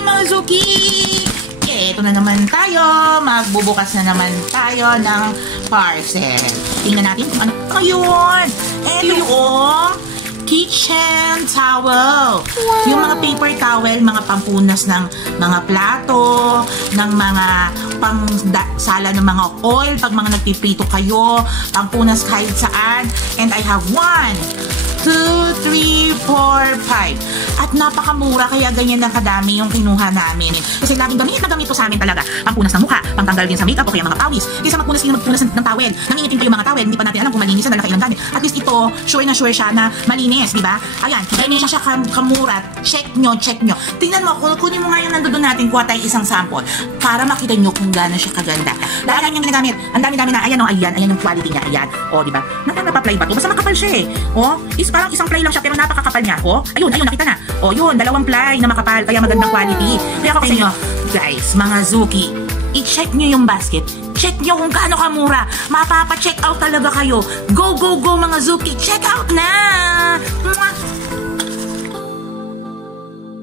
morning mga Zuki! Ito na naman tayo. Magbubukas na naman tayo ng parcel. Tingnan natin kung ano yun. Ito yung kitchen towel. Wow. Yung mga paper towel, mga pampunas ng mga plato, ng mga sala ng mga oil, pag mga nagpipito kayo, pampunas kahit saan. And I have 1, 2, 3, 4, 5. At napakamura, kaya ganyan na kadami yung kinuha namin. Kasi laging gamit na gamit po sa amin talaga. Pampunas ng mukha, pangtanggal din sa makeup o kaya mga pawis. Kaysa magpunas ng towel. Nangingitim pa yung mga towel, hindi pa natin alam kung malinis na lalaki ilang gamit. At least ito, sure na sure siya na malinis, di ba? Ayan, ganyan siya kamura. Check nyo. Tingnan mo, kunin mo nga yung nandoon natin, kuha tayo isang sample para makita nyo kung gaano siya kaganda. Dahil yung ginagamit, ang dami-dami na, ayan yung quality niya, ayan. O, di ba? Napapa-play ba to? Basta makapal siya eh. O, parang isang play lang siya pero napakakapal niya. O, ayun, nakita na. O, yun, 2 ply na makapal, kaya magandang quality. Kaya ako sa inyo, guys, mga Zuki, i-check nyo yung basket. Check nyo kung gaano kamura. Mapapa-check out talaga kayo. Go mga Zuki, check out na!